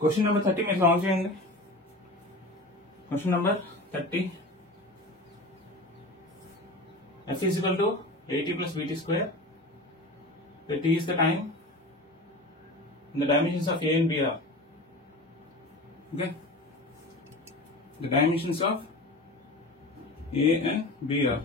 Question number 30 మీరు solve చేయండి. Question number 30. F is equal to AT plus BT square, where T is the time and the dimensions of A and B are. Okay. The dimensions of A and B are.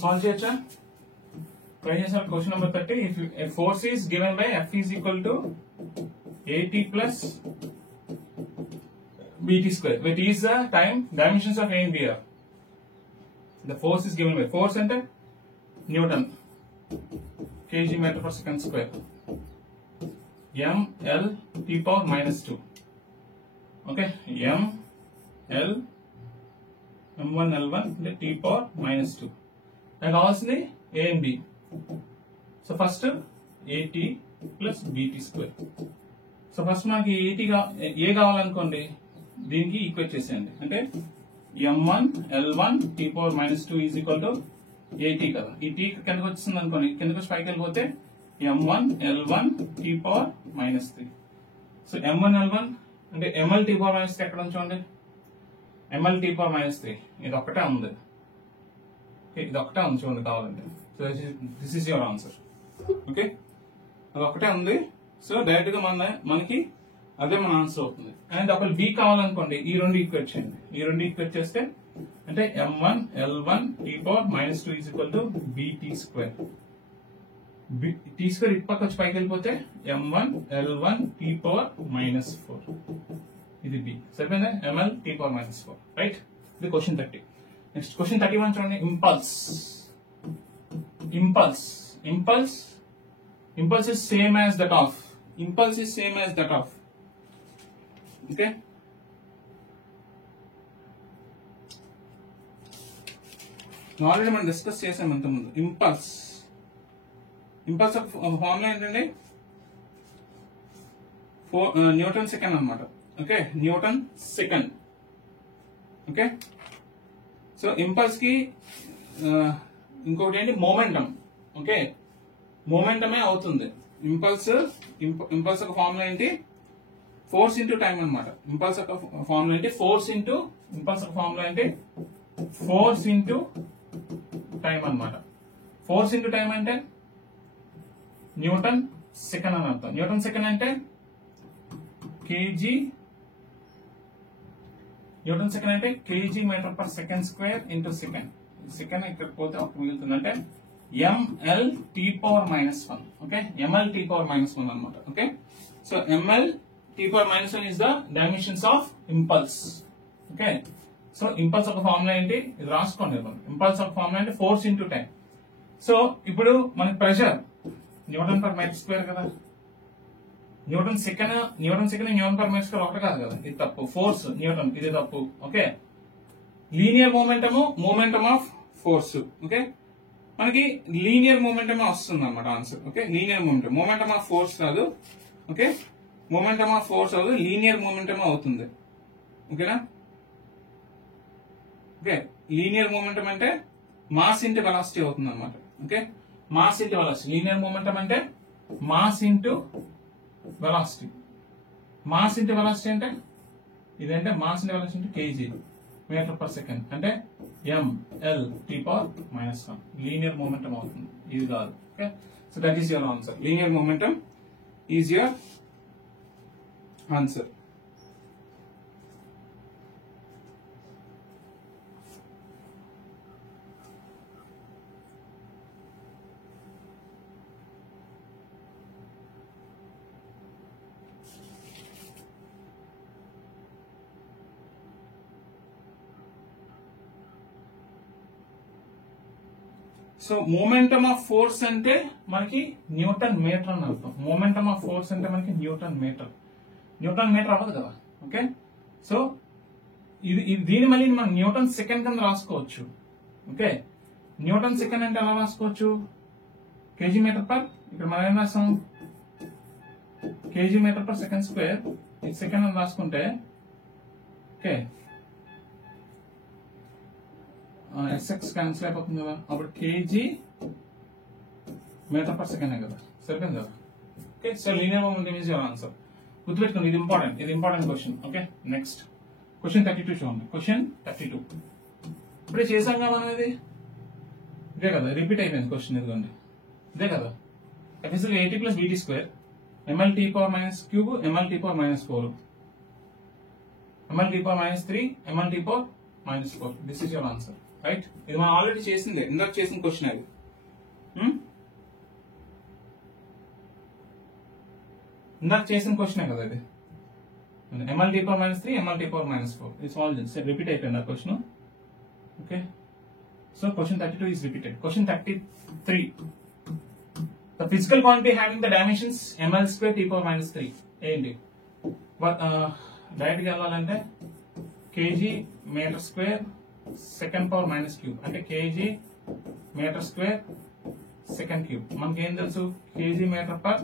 Solve చేయొచ్చా? Try చేసాం. Question number 30. If force is given by F is equal to AT plus BT square, where T is the time, dimensions of A and B are. The force is given by, force అంటే Newton, kg meter per second square, M L T power minus 2. Okay, M L M1 L1 అంటే T power minus 2. నాకు కావాల్సింది A and B. So first AT plus BT square. So first మనకి A కావాలనుకోండి, దీనికి equate చేసేయండి. అంటే M1 L1 T power minus 2 is equal to AT కదా. ఈ T కిందకి వచ్చింది అనుకోండి, కిందకి వచ్చి పైకి వెళ్ళిపోతే M1 L1 T power minus 3. So M1 L1 అంటే ML T పవర్ మైనస్ 3 ఎక్కడ ఉంచండి? ML T పవర్ మైనస్ 3 ఇది ఒక్కటే ఉంది. ఇది ఒకటే ఉంది చూడండి కావాలంటే. So this is your answer. Okay, అది ఒకటే ఉంది. సో డైరెక్ట్ గా మనకి అదే మన ఆన్సర్ అవుతుంది. అండ్ ఒకవేళ బి కావాలనుకోండి, ఈ రెండు ఈక్వేట్ చేయండి. ఈ రెండు ఈక్వేట్ చేస్తే అంటే M1 L1 T power minus 2 is equal to BT square. T square ఇటు పక్క వచ్చి పైకి వెళ్ళిపోతే M1 L1 T power minus 4. ఇది బి. సరిపోయిందా? ML T power minus 4. Right. ఇది క్వశ్చన్ 30. Next question 31 చూడండి. Impulse is same as that of. Impulse is same as that of. Okay. Already మనం డిస్కస్ చేసాం ఇంతకుముందు. ఇంపల్స్ ఫార్ములా ఏంటండి? Newton second అన్నమాట. Okay, Newton second. Okay, so impulse కి ఇంకొకటి ఏంటి? మొమెంటం. ఓకే, మొమెంటమే అవుతుంది. ఇంపల్స్ ఒక ఫార్ములా ఏంటి? ఫోర్స్ ఇంటూ టైం అనమాట. ఇంపల్స్ ఒక ఫార్ములా ఏంటి? ఫోర్స్ ఇంటూ టైం అనమాట. ఫోర్స్ ఇంటూ టైం అంటే న్యూటన్ సెకండ్ అని అర్థం. న్యూటన్ సెకండ్ అంటే kg metre per second square into second. Second ఇక్కడ పోతే ఒక మిగులుతుంది. అంటే ML T power minus 1. Okay, ML T power minus 1 అనమాట. Okay, so ML T power minus 1 is the dimensions of impulse. Okay, so impulse ఒక formula ఏంటి? ఇది రాసుకోండి. ఇంపల్స్ ఒక ఫార్ములా అంటే ఫోర్స్ ఇంటూ టైం. సో ఇప్పుడు మనకి pressure newton per metre square కదా. Newton second newton per metre square ఒకటి కాదు కదా. ఇది తప్పు. ఫోర్స్ న్యూటన్, ఇది తప్పు. Okay, linear momentum of force. Okay, మనకి లీనియర్ మూమెంటమే వస్తుంది అన్నమాట answer. Okay, linear momentum of force కాదు. ఓకే, మూమెంటం ఆఫ్ ఫోర్స్ అవ్వదు, లీనియర్ మూమెంటమే అవుతుంది. ఓకేనా? ఓకే, లీనియర్ మూమెంటం అంటే మాస్ ఇంటూ వెలాసిటీ అవుతుంది అన్నమాట. Okay, mass into velocity. Linear momentum అంటే mass into velocity. Mass into velocity అంటే ఇదంటే మాస్ ఇంటూ వెలాసిటీ అంటే kg మీటర్ పర్ సెకండ్. అంటే ML T power minus 1. Linear momentum అవుతుంది, ఇది కాదు. Okay, so that is your answer. Linear momentum is your answer. So momentum of force అంటే మనకి newton metre అని అర్థం. మూమెంటం ఆఫ్ ఫోర్స్ అంటే మనకి న్యూటన్ మీటర్ అవ్వదు కదా. ఓకే, సో దీని మళ్ళీ మనం న్యూటన్ సెకండ్ కింద రాసుకోవచ్చు. ఓకే, న్యూటన్ సెకండ్ అంటే ఎలా రాసుకోవచ్చు? కేజీ మీటర్ పర్, ఇక్కడ మనం ఏం రాస్తాం? KG metre per second square, ఇది సెకండ్ అని రాసుకుంటే ఓకే ఎస్ఎక్స్ క్యాన్సిల్ అయిపోతుంది కదా, అప్పుడు కేజీ మీటర్ పర్ సెకండ్ కదా, సరిపోయింది కదా. Okay, so linear momentum is your answer. గుర్తుపెట్టుకోండి, ఇది important question. Okay, next question 32 చూడండి. క్వశ్చన్ 32 ఇప్పుడే చేసాం కదా మనం, ఇదే కదా, రిపీట్ అయిపోయింది క్వశ్చన్. ఇదిగోండి, ఇదే కదా. FSL 80 + BT square MLT power -3 MLT power -4 MLT power -3 MLT power -4. This is your answer, right? ఇది మనం ఆల్రెడీ చేసిందే, ఇందాక చేసిన క్వశ్చన్ అది. ఇందాక చేసిన క్వశ్చనే కదా ఇది. MLT పవర్ -3 MLT పవర్ -4 ఇది సాల్వ్ చేసి రిపీట్ అయిపోయింది ఆ question. Okay, so question 32 is repeated. Question 33. The physical quantity having the dimensions ml square t power -3 ఏంటి? డైరెక్ట్ గా వెళ్ళాలంటే KG metre square second power -3 అంటే KG metre square second cube. మనకి ఏం తెలుసు? KG metre per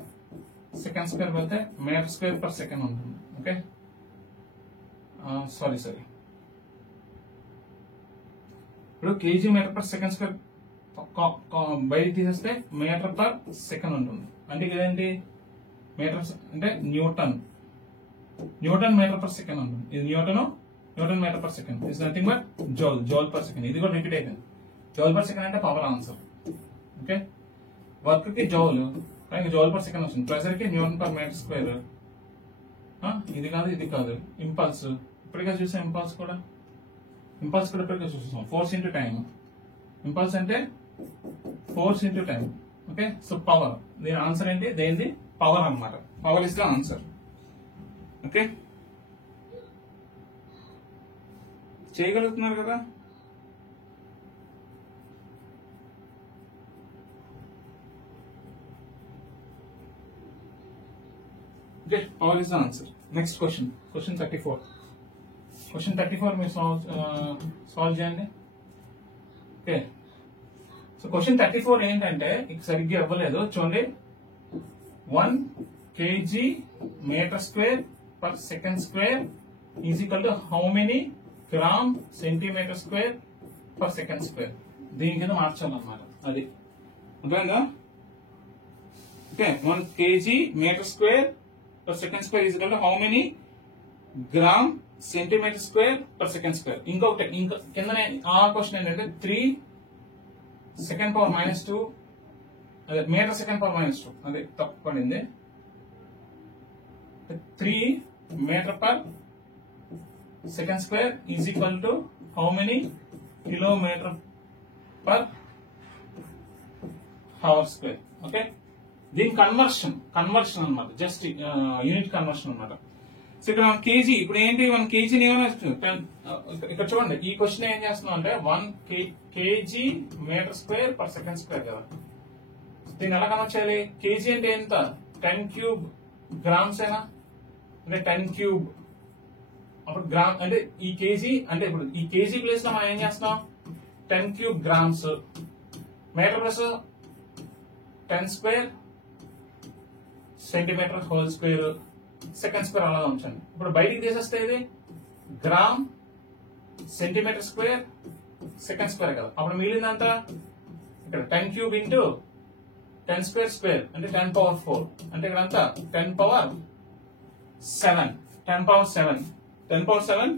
second square వెళ్తే metre square per second ఉంటుంది. Okay, sorry ఇప్పుడు KG metre per second square బయటికి తీసేస్తే మీటర్ పర్ సెకండ్ ఉంటుంది. అంటే ఇదేంటి? మీటర్ అంటే న్యూటన్ మీటర్ పర్ సెకండ్ ఉంటుంది. ఇది newton metre per second is nothing but joule per second. ఇది కూడా రిపీట్ అయిపోయింది. జౌల్ పర్ సెకండ్ అంటే పవర్ ఆన్సర్. ఓకే, వర్క్ కి జౌల్ కానీ జౌల్ పర్ సెకండ్ వస్తుంది. ప్రెషర్ కి న్యూటన్ పర్ మీటర్ స్క్వేర్. ఇది కాదు ఇంపల్స్. ఇప్పటికే చూసాం ఇంపల్స్ కూడా ఇప్పటికే చూసాం. Force into time. ఇంపల్స్ అంటే force into time. Okay, so power, దీని ఆన్సర్ ఏంటి? దేనిది? పవర్ అన్నమాట. Power is the answer. Okay, చేయగలుగుతున్నారు కదా? Okay, power is the answer. Next question 34. Question 34 మీరు సాల్వ్ చేయండి. ఓకే, సో క్వశ్చన్ 34 ఏంటంటే ఇక సరిగ్గా ఇవ్వలేదు చూడండి. 1 kg metre square per second square is equal to how many gram centimetre square per second square. దీని కింద మార్చాలన్నమాట. అది అర్థమైందా? Okay, 1 kg metre square per second square is equal to how many gram centimetre square per second square. ఇంకా కిందనే ఆ question ఏంటంటే 3 second power -2 అదే మీటర్ సెకండ్ పవర్ -2 అదే తప్పు పడింది. 3 metre per second square is equal to how many kilometre per hour square. Okay, దీని conversion అన్నమాట, జస్ట్ యూనిట్ కన్వర్షన్ అన్నమాట. సో ఇక్కడ కేజీ, ఇప్పుడు ఏంటి 1 కేజీని ఏమైనా ఇక్కడ చూడండి. ఈ క్వశ్చన్ ఏం చేస్తున్నాం అంటే 1 KG metre square per second square కదా. దీన్ని ఎలా కన్వర్ట్ చేయాలి? కేజీ అంటే ఎంత? 10 క్యూబ్ గ్రామ్స్ అయినా అంటే 10 క్యూబ్. అప్పుడు గ్రామ్ అంటే ఈ కేజీ అంటే ఇప్పుడు ఈ కేజీ ప్లేస్ లో మనం ఏం చేస్తున్నాం? 10 cube grams. Metre plus 10 square centimetre whole square second square అలా ఉంచండి. ఇప్పుడు బయటికి తీసేస్తే ఇది gram centimetre square second square కదా. అప్పుడు మిగిలిందంతా ఇక్కడ 10 క్యూబ్ ఇంటూ 10 స్క్వేర్ స్క్వేర్ అంటే 10 పవర్ 4 అంటే ఇక్కడ అంతా 10 పవర్ 7 10 పవర్ 7 10 పవర్ 7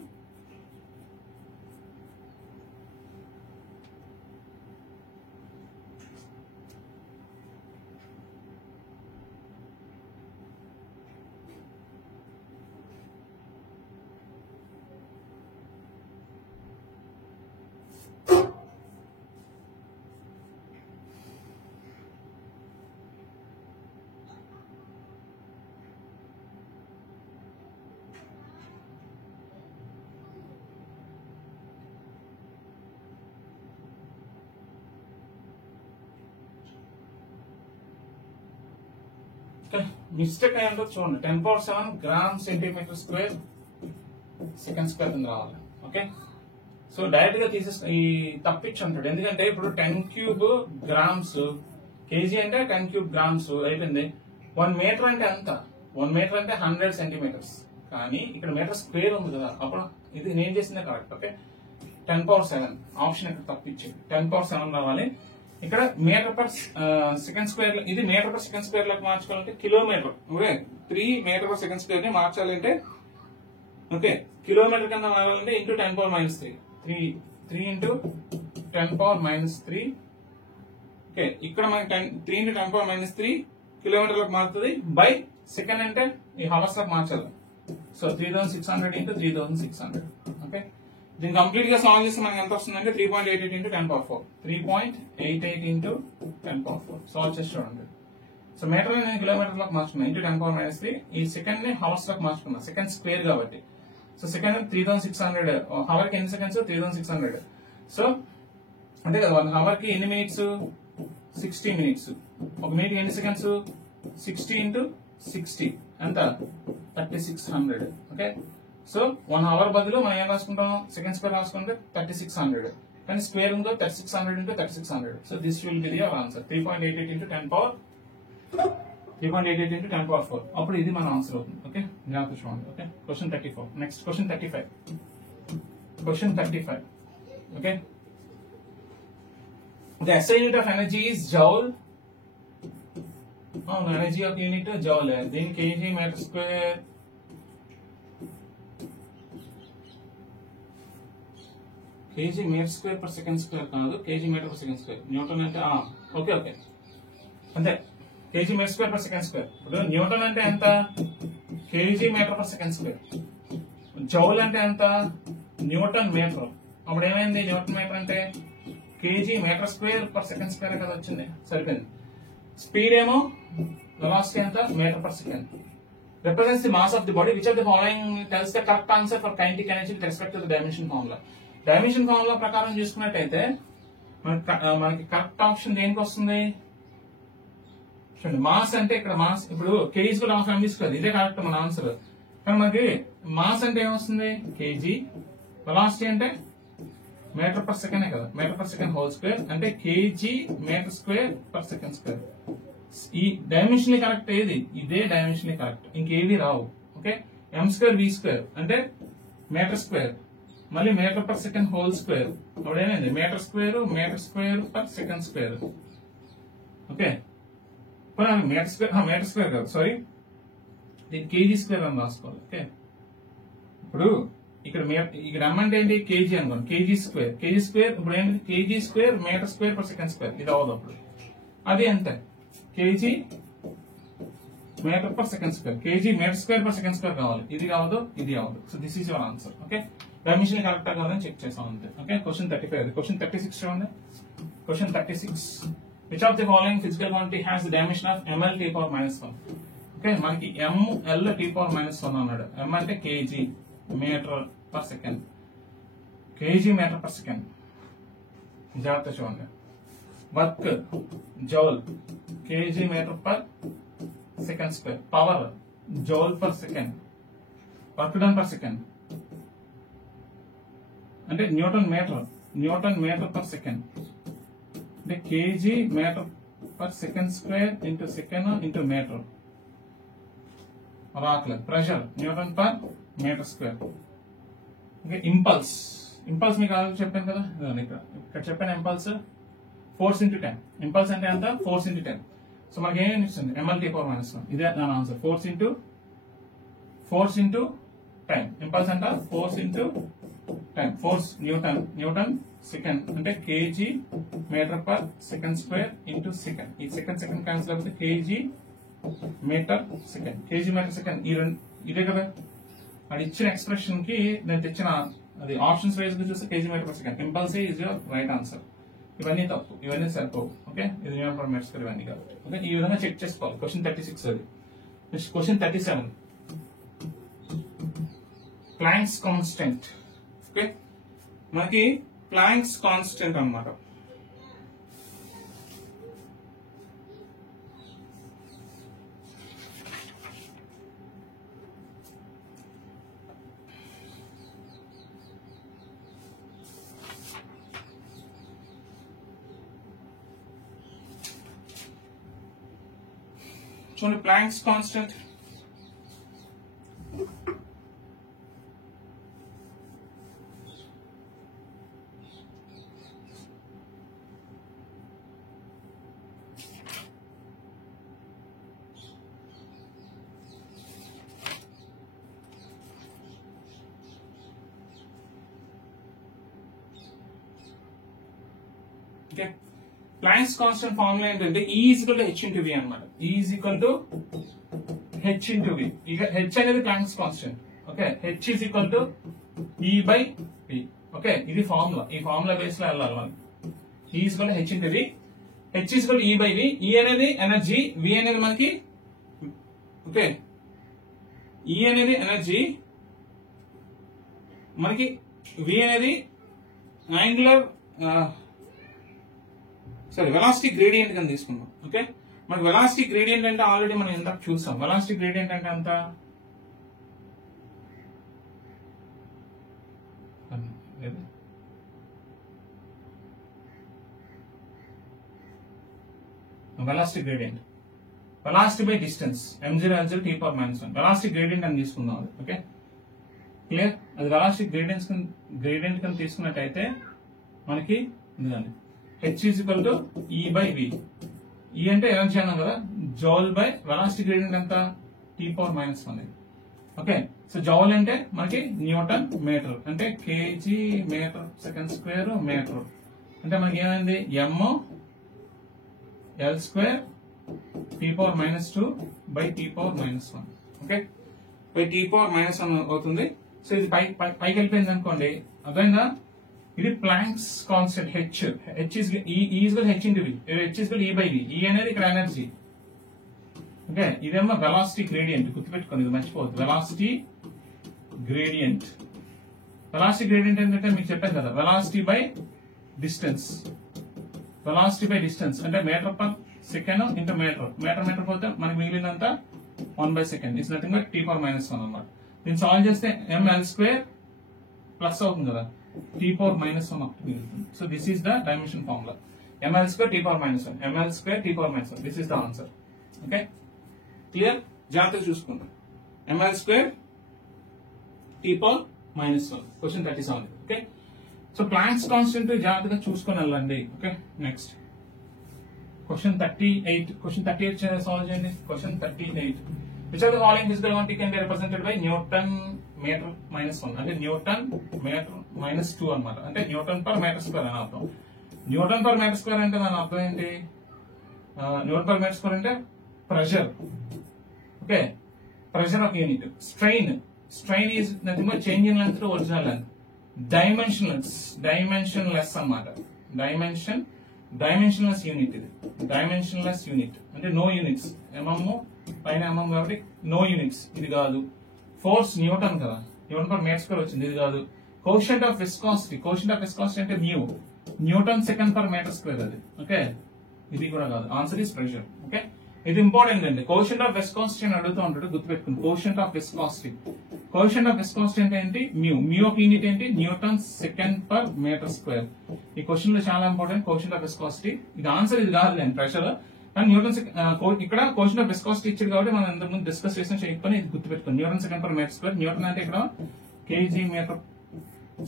మిస్టేక్ అయ్యిందో చూడండి. 10 power 7 gram centimetre square second square కింద రావాలి. Okay, okay. సో డైరెక్ట్ గా ఈ తప్పించి ఉంటాడు, ఎందుకంటే ఇప్పుడు 10 క్యూబ్ గ్రామ్స్ కేజీ అంటే 10 క్యూబ్ గ్రామ్స్ అయిపోయింది. 1 మీటర్ అంటే ఎంత? 1 మీటర్ అంటే 100 సెంటీమీటర్స్. కానీ ఇక్కడ మీటర్ స్క్వేర్ ఉంది కదా, అప్పుడు ఇది నేను చేసిందే కరెక్ట్. ఓకే, 10⁻7 ఆప్షన్ ఇక్కడ తప్పించింది. 10⁻7 రావాలి. ఇక్కడ మీటర్ పర్ సెకండ్ స్క్వేర్, ఇది మీటర్ పర్ సెకండ్ స్క్వేర్ లోకి మార్చుకోవాలంటే kilometre. Okay, 3 metre per second square ని మార్చాలి అంటే ఓకే కిలోమీటర్ కింద మారాలంటే ఇంటూ 10⁻³ 3 ఇంటూ 10⁻³ ఓకే. ఇక్కడ మనకి 3 ఇంటూ 10⁻³ కిలోమీటర్లకు మారుతుంది. బై సెకండ్ అంటే ఈ హవర్స్ లకు మార్చాలి. So 3600 into 3600. ఓకే, దీన్ని కంప్లీట్ గా సాల్వ్ చేస్తే మనకి ఎంత వస్తుందంటే 3.88 ఇంటూ 10⁻⁴. 3.88 ఇంటూ 10⁻⁴. సాల్వ్ చేసి చూడండి. సో మీటర్ నేను కిలోమీటర్ లోకి మార్చుకున్నా ఇంటూ 10⁻³ ఈ సెకండ్ ని హవర్స్ లోకి మార్చుకున్నా, సెకండ్ స్క్వేర్ కాబట్టి. సో సెకండ్ 3600, హవర్ కి ఎన్ని సెకండ్స్? 3600. సో అంతే కదా, 1 హవర్ కి ఎన్ని మినిట్స్? 60 మినిట్స్. ఒక మినిట్ ఎన్ని సెకండ్స్? 60 ఇంటూ 60 ఎంత? 3600. ఓకే, సో 1 అవర్ బదులు మనం ఏం రాసుకుంటాం? సెకండ్ స్క్వేర్ రాసుకుంటే 3600, కానీ స్క్వేర్ ఉందో 3600 into 3600. So this will be your answer. 3.88 into 10⁻4. అప్పుడు ఇది మన ఆన్సర్ అవుతుంది. ఓకే, జాగ్రత్త చూడండి. Okay, question 34. Next question 35. Question 35. Okay, the SI unit of energy is joule. Energy of unit joule. దీని KG metre square. KG metre square per second square కాదు, KG metre per second square. Newton అంటే okay okay అంతే, KG metre square per second square. ఇప్పుడు newton అంటే ఎంత? KG metre per second square. Joule అంటే ఎంత? Newton metre. అప్పుడు ఏమైంది? న్యూటన్ మీటర్ అంటే KG metre square per second square కదా వచ్చింది, సరిపోయింది. స్పీడ్ ఏమో, వెలాసిటీ ఎంత? Metre per second. Represents the mass of the body. Which of the following tells the correct answer for kinetic energy with respect to the dimension formula? Dimension formula ప్రకారం చూసుకున్నట్టయితే మనకి correct option దేనికి వస్తుంది? చూడండి, mass అంటే ఇక్కడ mass ఇప్పుడు KG కూడా హాఫ్ ఎంబీ స్క్వేర్, ఇదే కరెక్ట్ మన ఆన్సర్. కానీ మనకి మాస్ అంటే ఏమొస్తుంది? కేజీ. వెలాసిటీ అంటే మీటర్ పర్ సెకండ్ కదా, metre per second whole square అంటే KG metre square per second square. ఈ డైమెన్షన్ కరెక్ట్ ఏది? ఇదే డైమెన్షన్ కరెక్ట్, ఇంకేవి రావు. Okay, M square V square అంటే మీటర్ స్క్వేర్, మళ్ళీ metre per second whole square. అప్పుడు ఏమైంది? Metre square per second square. Okay, metre square కాదు, సారీ, దీన్ని కేజీ స్క్వేర్ అని రాసుకోవాలి. ఓకే, ఇప్పుడు ఇక్కడ ఎం అంటే ఏంటి? కేజీ అనుకోండి, కేజీ స్క్వేర్ ఇప్పుడు ఏంటి? KG square metre square per second square. ఇది అవ్వదు అప్పుడు, అది అంతే, KG metre per second square. KG metre square per second square కావాలి, ఇది కావదు, ఇది అవ్వదు. So this is your answer. Okay, dimension correct కాదని చెక్ చేసాం అంతే. Okay, question 35. క్వశ్చన్ 36 చూడండి. Question 36. Which of the following physical quantity has the dimension of ml T⁻⁻1? Okay, మనకి ml T⁻⁻1 అన్నాడు. m అంటే KG metre per second, KG metre per second. జాగ్రత్త చూడండి. Work joule KG metre per second square. Power joule per second. Work done per second అంటే newton metre per second అంటే KG metre per second square into second into metre. రావట్లేదు. Pressure newton per metre square. Okay, impulse మీకు already చెప్పాను కదా, ఇక్కడ చెప్పాను. Impulse force into 10. Impulse అంటే ఎంత? Force into 10. సో మనకి ఏం ఇస్తుంది? ml T⁻⁻1. ఇదే నా ఆన్సర్. Force into 10. ఇంపల్స్ అంటే force into 10. Force newton second అంటే KG metre per second square into second. ఈ సెకండ్ క్యాన్సిల్ అవుతుంది. KG metre second, KG metre second. ఈ రెండు ఇదే కదా, అది ఇచ్చిన ఎక్స్ప్రెషన్ కి నేను తెచ్చిన అది ఆప్షన్స్ వైజ్ గా చూస్తే KG metre per second. Impulse is your right answer. ఇవన్నీ తప్పు, ఇవన్నీ సరిపోవు. ఓకే, ఇది న్యూటన్ పర్ మీటర్ స్క్వేర్ ఇవన్నీ కాబట్టి. ఓకే, ఈ విధంగా చెక్ చేసుకోవాలి. క్వశ్చన్ 36 అది. Next question 37. Planks constant. Okay, మనకి ప్లాంక్స్ కాన్స్టెంట్ అన్నమాట. చూడండి planks constant. Okay, planks constant formula ఏంటంటే E is equal to H into V అన్నమాట. E is equal to H into V. ఇక H అనేది planks constant. Okay, H is equal to E by V. Okay, ఇది formula. ఈ formula base లో వెళ్ళాలి మనం. E is equal to H into V. H is equal to E by V. E అనేది energy, V అనేది మనకి okay E అనేది energy, మనకి V అనేది యాంగులర్ వెలాసిటీ గ్రేడియంట్ గా తీసుకుందాం. ఓకే, మనకి వెలాసిటీ గ్రేడియంట్ అంటే ఆల్రెడీ మనం ఇందాక చూసాం. వెలాసిటీ గ్రేడియంట్ అంటే ఎంత, velocity gradient, velocity by distance m0 l0 t power -1 velocity gradient అని తీసుకుందాం. అది ఓకే క్లియర్. అది వెలాసిటీ గ్రేడియంట్ కింద తీసుకున్నట్టయితే మనకి H is equal to E by V. E అంటే ఎనర్జీ అన్నాం కదా, జౌల్ బై వెలాసిటీ గ్రేడియంట్ ఎంత t power -1. Okay, so joule అంటే మనకి న్యూటన్ మీటర్, అంటే KG metre second square metre, అంటే మనకి ఏమైంది m l² t power -2 by t power -1. Okay, by t power -1 అవుతుంది. సో ఇది పైకి వెళ్ళిపోయింది అనుకోండి, అర్థమైందా? ఇది planks constant H. H is H into V. H is E by V. E అనేది ఇక్కడ ఎనర్జీ. ఓకే, ఇదేమో వెలాసిటీ గ్రేడియంట్, గుర్తుపెట్టుకోండి, ఇది మర్చిపోవద్దు. Velocity gradient. వెలాసిటీ గ్రేడియంట్ ఏంటంటే మీకు చెప్పాను కదా, velocity by distance. Velocity by distance అంటే metre per second into metre. Metre పోతే మనకి మిగిలినంత 1/second. It's nothing but t power -1 అన్నమాట. దీన్ని సాల్వ్ చేస్తే ml² ప్లస్ అవుతుంది కదా, t power -1 ఒకటి మిగులుతుంది. So this is the dimension formula. ml² t power -1, ml² t power -1. This is the answer. Okay, clear? జాగ్రత్తగా చూసుకుందాం. ml² t power -1 question 37. Okay, so Planck's constant జాగ్రత్తగా చూసుకొని వెళ్ళండి. Okay, next question 38. Question 38 solve చేయండి. Question 38. Which are the following physical quantity can be represented by newton metre -1, అంటే newton metre -2 అన్నమాట. అంటే Newton per metre square అని అర్థం. Newton per metre square అంటే దాని అర్థం ఏంటి? న్యూటన్ పర్ మీటర్ స్క్వేర్ అంటే pressure. Okay, pressure of unit. Strain is nothing but change in length to original length. Dimensionless అన్నమాట. Dimensionless unit. ఇది డైమెన్షన్లెస్ యూనిట్ అంటే నో యూనిట్స్. పైన mm కాబట్టి నో యూనిట్స్. ఇది కాదు. ఫోర్స్ న్యూటన్ కదా, newton per metre square వచ్చింది, ఇది కాదు. కోషియంట్ ఆఫ్ విస్కాసిటీ అంటే Newton second per metre square అది. ఓకే, ఇది కూడా కాదు. Answer is pressure. ఓకే, ఇది ఇంపార్టెంట్ అండి. కోషియంట్ ఆఫ్ విస్కాసిటీ అని అడుగుతూ ఉంటాడు, గుర్తుపెట్టుకుని. కోషియంట్ ఆఫ్ విస్కాసిటీ అంటే ఏంటి? మ్యూ ఆఫ్ యూనిట్ ఏంటి? Newton second per metre square. ఈ క్వశ్చన్ లో చాలా ఇంపార్టెంట్ కోషియంట్ ఆఫ్ విస్కాసిటీ. ఇది ఆన్సర్ ఇది కాదులేండి, ప్రెషర్. కానీ న్యూటన్ ఇక్కడ కోషియంట్ ఆఫ్ విస్కాసిటీ ఇచ్చారు కాబట్టి మనం ఇంతకుముందు డిస్కస్ చేసిన చేయకపోతే ఇది గుర్తుపెట్టుకోండి. Newton second per metre square. Newton అంటే ఇక్కడ KG metre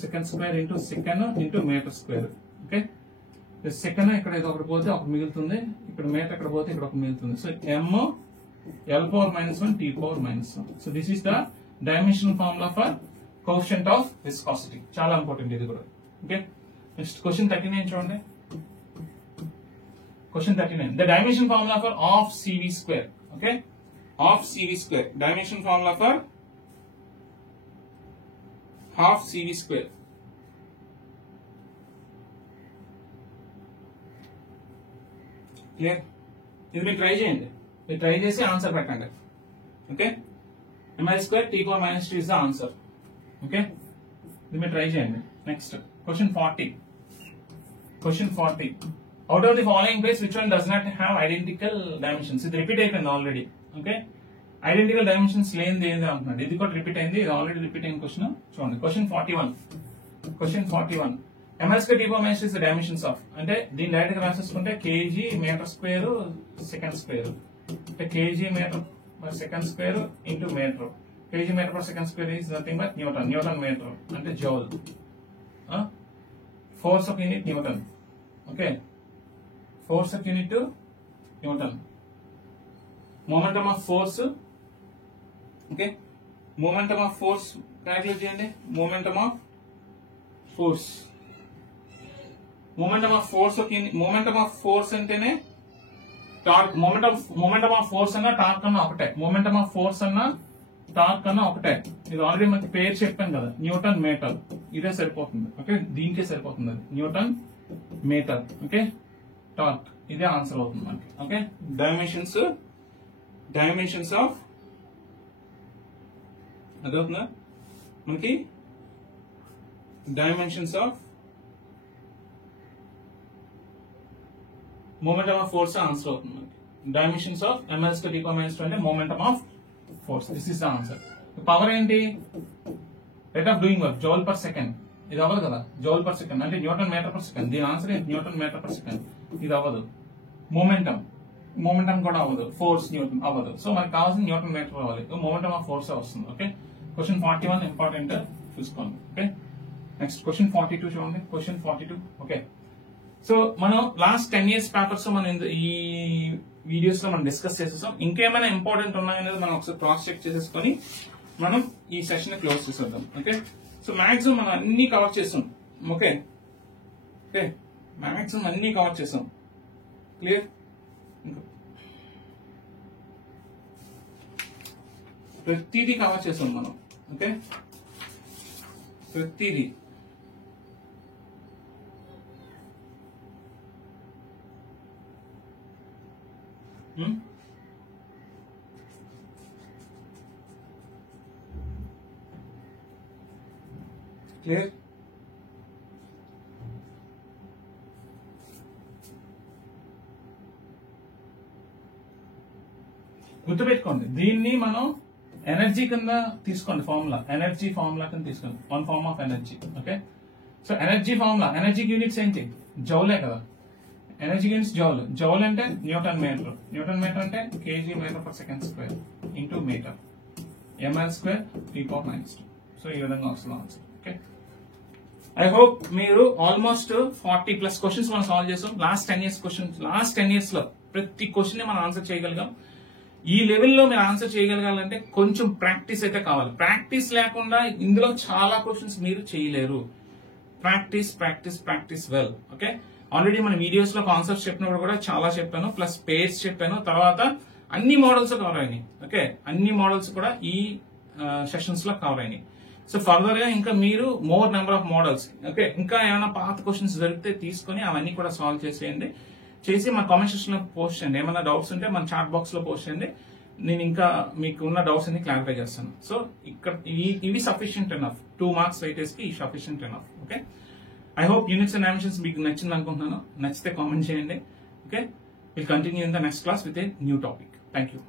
second square into second into metre square. Okay, second ఇక్కడ ఏదో ఒకటి పోతే ఒకటి మిగులుతుంది, ఇక్కడ మీటర్ ఎక్కడ పోతే ఇక్కడ ఒక మిగులుతుంది. So m l⁻⁻1 t power -1. So this is the dimensional formula for quotient of viscosity. చాలా ఇంపార్టెంట్ ఇది కూడా. ఓకే, నెక్స్ట్ క్వశ్చన్ 39 చూడండి. Question 39. The dimension formula for half CV square. Okay, half CV square. Dimension formula for half CV square. Clear? ఇది మీరు try చేయండి. మీరు try చేసి answer పెట్టండి. Okay, ml² t power -2 is the answer. Okay, ఇది మీరు try చేయండి. Next question 40. Question 40. Out of the following case, which one does not have identical dimensions? ఇది రిపీట్ అయిపోయింది ఆల్రెడీ. ఓకే, ఐడెంటికల్ డైమెన్షన్స్ లేనిది ఏంది అంటున్నాడు. ఇది కూడా రిపీట్ అయింది, ఇది ఆల్రెడీ రిపీట్ అయిన క్వశ్చన్. చూడండి question 41. Question 41. ml² t power -2 is the dimensions of, అంటే దీన్ని డైరెక్ట్ గా రాసేసుకుంటే KG metre square second square. kg meter per second square into meter. Kg meter per second square is nothing but Newton. Newton meter అంటే joule. Force of unit Newton. Okay. Force of unit to Newton. Momentum of force. Okay. Momentum of force calculate చేయండి. Momentum of force. Momentum of force అంటేనే torque. momentum of force అన్న torque అన్న ఒకటే. momentum of force అన్న torque అన్న ఒకటే. ఇది already మనకి పేరు చెప్పాను కదా, న్యూటన్ మీటర్. ఇదే సరిపోతుంది. ఓకే, దీనికే సరిపోతుంది అది, న్యూటన్ మీటర్. ఓకే, టార్క్ ఇదే ఆన్సర్ అవుతుంది మనకి. ఓకే, డైమెన్షన్స్ ఆఫ్ అదవుతుందా మనకి, dimensions of momentum of force answer అవుతుంది మనకి. Dimensions of ml to d అంటే momentum of force. This is the answer. Power ఏంటి? Rate of doing work, joule per second. ఇది అవ్వదు కదా, జౌల్ పర్ సెకండ్ అంటే న్యూటన్ మీటర్ పర్ సెకండ్. దీని answer ఏంటి? Newton metre per second. ఇది అవ్వదు. మొమెంటం కూడా అవ్వదు. ఫోర్స్ న్యూటన్ అవ్వదు. సో మనకు కావాల్సిన న్యూటన్ మీటర్ అవ్వాలి. మొమెంటం ఆఫ్ ఫోర్స్ వస్తుంది. ఓకే, క్వశ్చన్ 41 ఇంపార్టెంట్ చూసుకోండి. ఓకే, నెక్స్ట్ క్వశ్చన్ 42 చూడండి. క్వశ్చన్ 42. ఓకే, సో మనం లాస్ట్ 10 years పేపర్స్ మనం ఈ వీడియోస్ లో మనం డిస్కస్ చేసేసాం. ఇంకేమైనా ఇంపార్టెంట్ ఉన్నాయనేది మనం ఒకసారి క్రాస్ చెక్ చేసేసుకొని మనం ఈ సెషన్ క్లోజ్ చేసేద్దాం. ఓకే, సో మాక్సిమం మనం అన్ని కవర్ చేసాం. ఓకే, ఓకే, మాక్సిమం అన్ని కవర్ చేసాం. క్లియర్? ప్రతిదీ కవర్ చేసాం మనం. ఓకే, ప్రతిదీ. క్లియర్? గుర్తుపెట్టుకోండి, దీన్ని మనం ఎనర్జీ కింద తీసుకోండి. ఫార్ములా, ఎనర్జీ ఫార్ములా కింద తీసుకోండి. One form of energy. Okay, so energy formula, energy units ఏంటి? జౌలే కదా. Energy units joule. జౌల్ అంటే న్యూటన్ మీటర్. న్యూటన్ మీటర్ అంటే kg metre per second square into metre, ml square (10⁻²). So ఈ విధంగా వస్తుంది ఆన్సర్. ఓకే, ఐ హోప్ మీరు ఆల్మోస్ట్ 40+ క్వశ్చన్స్ మనం సాల్వ్ చేసాం. Last 10 years questions. Last 10 years లో ప్రతి క్వశ్చన్ మనం ఆన్సర్ చేయగలిగాం. ఈ లెవెల్లో మీరు ఆన్సర్ చేయగలగాలంటే కొంచెం ప్రాక్టీస్ అయితే కావాలి. ప్రాక్టీస్ లేకుండా ఇందులో చాలా క్వశ్చన్స్ మీరు చేయలేరు. Practice well. ఓకే, ఆల్రెడీ మన వీడియోస్ లో కాన్సెప్ట్స్ చెప్పినప్పుడు కూడా చాలా చెప్పాను, ప్లస్ పేర్స్ చెప్పాను. తర్వాత అన్ని మోడల్స్ కవర్ అయినాయి. ఓకే, అన్ని మోడల్స్ కూడా ఈ సెషన్స్ లో కవర్ అయినాయి. సో ఫర్దర్ గా ఇంకా మీరు more number of models, okay, ఇంకా ఏమైనా పాత క్వశ్చన్స్ దొరికితే తీసుకొని అవన్నీ కూడా సాల్వ్ చేసేయండి. చేసి మన కామెంట్ సెక్షన్ లో పోస్ట్ చేయండి. ఏమైనా డౌట్స్ ఉంటే మన చాట్ బాక్స్ లో పోస్ట్ చేయండి. నేను ఇంకా మీకు ఉన్న డౌట్స్ అన్ని క్లారిఫై చేస్తాను. సో ఇక్కడ ఇవి సఫిషియంట్ ఎనఫ్. 2 marks వెయిటేజ్ కి sufficient enough. Okay, I hope units and dimensions మీకు నచ్చింది అనుకుంటున్నాను. నచ్చితే కామెంట్ చేయండి. Okay, will continue in the next class with a new topic. Thank you.